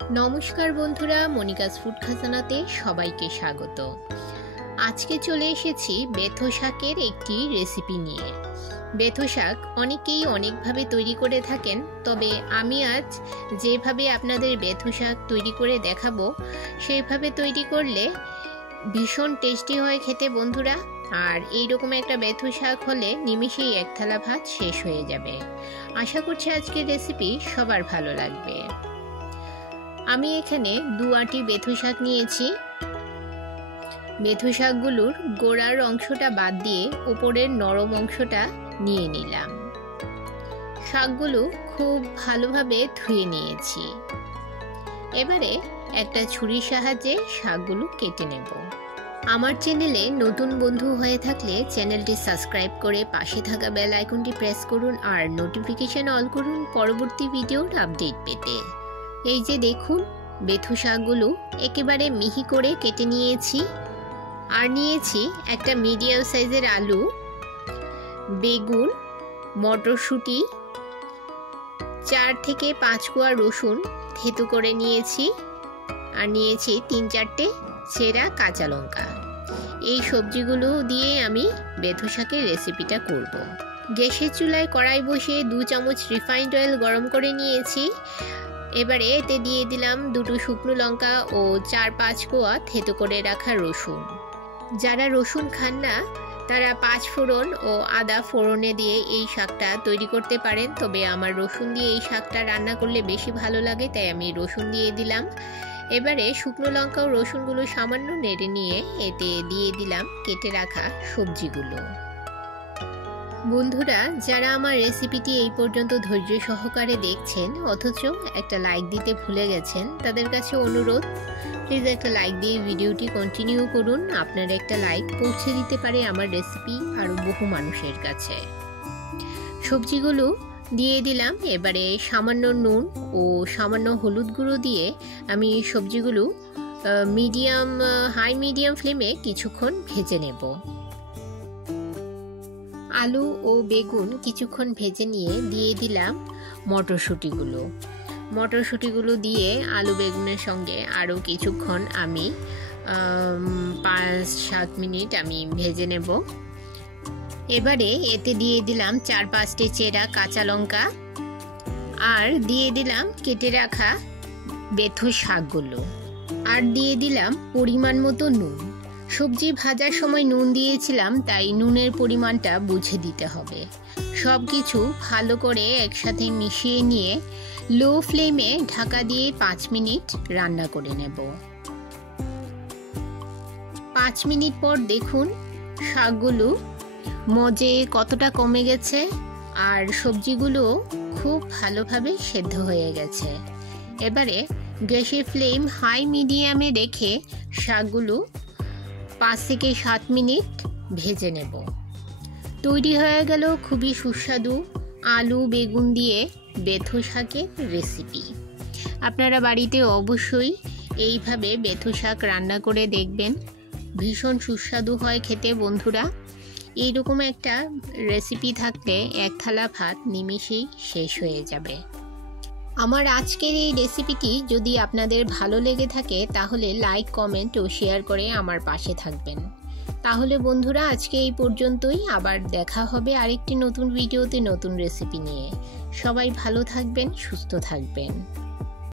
নমস্কার বন্ধুরা, Monica's food খাজানাতে সবাইকে স্বাগত। আজকে চলে এসেছি বেথো শাকের একটি রেসিপি নিয়ে। বেথো শাক অনেকেই অনেকভাবে তৈরি করে থাকেন, তবে আমি আজ যেভাবে আপনাদের বেথো শাক তৈরি করে দেখাবো সেইভাবে তৈরি করলে ভীষণ টেস্টি হয় খেতে বন্ধুরা। আর এইরকম একটা বেথো শাক হলে নিমেষেই এক থালা ভাত শেষ হয়ে যাবে। আশা করছি আজকের রেসিপি সবার ভালো লাগবে। আমি এখানে 2 আঁটি বেথো শাক নিয়েছি। বেথো শাকগুলোর গোড়ার অংশটা বাদ দিয়ে উপরের নরম অংশটা নিয়ে নিলাম। শাকগুলো খুব ভালোভাবে ধুয়ে নিয়েছি। এবারে একটা ছুরির সাহায্যে শাকগুলো কেটে নেব। আমার চ্যানেলে নতুন বন্ধু হয়ে থাকলে চ্যানেলটি সাবস্ক্রাইব করে পাশে থাকা বেল আইকনটি প্রেস করুন আর নোটিফিকেশন অন করুন পরবর্তী ভিডিওর আপডেট পেতে। এই যে দেখুন, বেথো শাকগুলো একেবারে মিহি করে কেটে নিয়েছি। আর নিয়েছি একটা মিডিয়াম সাইজের আলু, বেগুন, মটরশুঁটি, 4 থেকে 5 কোয়া রসুন থেতু করে নিয়েছি। আর নিয়েছি 3-4টে চেরা কাঁচা লঙ্কা। এই সবজিগুলো দিয়ে আমি বেথো শাকের রেসিপিটা করব। গ্যাসের চুলায় কড়াই বসিয়ে 2 চামচ রিফাইন্ড অয়েল গরম করে নিয়েছি। এবারে এতে দিয়ে দিলাম 2টো শুকনো লঙ্কা ও 4-5 কোয়া থেতো করে রাখা রসুন। যারা রসুন খান না তারা 5 ফোড়ন ও আদা ফোড়নে দিয়ে এই শাকটা তৈরি করতে পারেন, তবে আমার রসুন দিয়ে এই শাকটা রান্না করলে বেশি ভালো লাগে, তাই আমি রসুন দিয়ে দিলাম। এবারে শুকনো লঙ্কা ও রসুনগুলো সামান্য নেড়ে নিয়ে এতে দিয়ে দিলাম কেটে রাখা সবজিগুলো। বন্ধুরা, যারা আমার রেসিপিটি এই পর্যন্ত ধৈর্য সহকারে দেখছেন অথচ একটা লাইক দিতে ভুলে গেছেন, তাদের কাছে অনুরোধ, প্লিজ একটা লাইক দিয়ে ভিডিওটি কন্টিনিউ করুন। আপনার একটা লাইক পৌঁছে দিতে পারে আমার রেসিপি আরও বহু মানুষের কাছে। সবজিগুলো দিয়ে দিলাম। এবারে সামান্য নুন ও সামান্য হলুদ গুঁড়ো দিয়ে আমি সবজিগুলো হাই মিডিয়াম ফ্লেমে কিছুক্ষণ ভেজে নেব। আলু ও বেগুন কিছুক্ষণ ভেজে নিয়ে দিয়ে দিলাম মটরশুঁটিগুলো দিয়ে আলু বেগুনের সঙ্গে আরও কিছুক্ষণ আমি 5-7 মিনিট আমি ভেজে নেব। এবারে এতে দিয়ে দিলাম 4-5টে চেরা কাঁচা লঙ্কা আর দিয়ে দিলাম কেটে রাখা বেথো শাকগুলো আর দিয়ে দিলাম পরিমাণ মতো নুন। সবজি ভাজার সময় নুন দিয়েছিলাম, তাই নুনের পরিমাণটা বুঝে দিতে হবে। সব কিছু ভালো করে একসাথে মিশিয়ে নিয়ে লো ফ্লেমে ঢাকা দিয়ে 5 মিনিট রান্না করে নেব। 5 মিনিট পর দেখুন শাকগুলো মজে কতটা কমে গেছে আর সবজিগুলো খুব ভালোভাবে সেদ্ধ হয়ে গেছে। এবারে গ্যাসের ফ্লেম হাই মিডিয়ামে রেখে শাকগুলো 5 থেকে 7 মিনিট ভেজে নেব। তৈরি হয়ে গেল খুবই সুস্বাদু আলু বেগুন দিয়ে বেথো শাকের রেসিপি। আপনারা বাড়িতে অবশ্যই এইভাবে বেথো শাক রান্না করে দেখবেন, ভীষণ সুস্বাদু হয় খেতে বন্ধুরা। এইরকম একটা রেসিপি থাকলে এক থালা ভাত নিমেষেই শেষ হয়ে যাবে। আমার আজকের এই রেসিপিটি যদি আপনাদের ভালো লেগে থাকে তাহলে লাইক কমেন্ট ও শেয়ার করে আমার পাশে থাকবেন। তাহলে বন্ধুরা, আজকে এই পর্যন্তই। আবার দেখা হবে আরেকটি নতুন ভিডিওতে নতুন রেসিপি নিয়ে। সবাই ভালো থাকবেন, সুস্থ থাকবেন।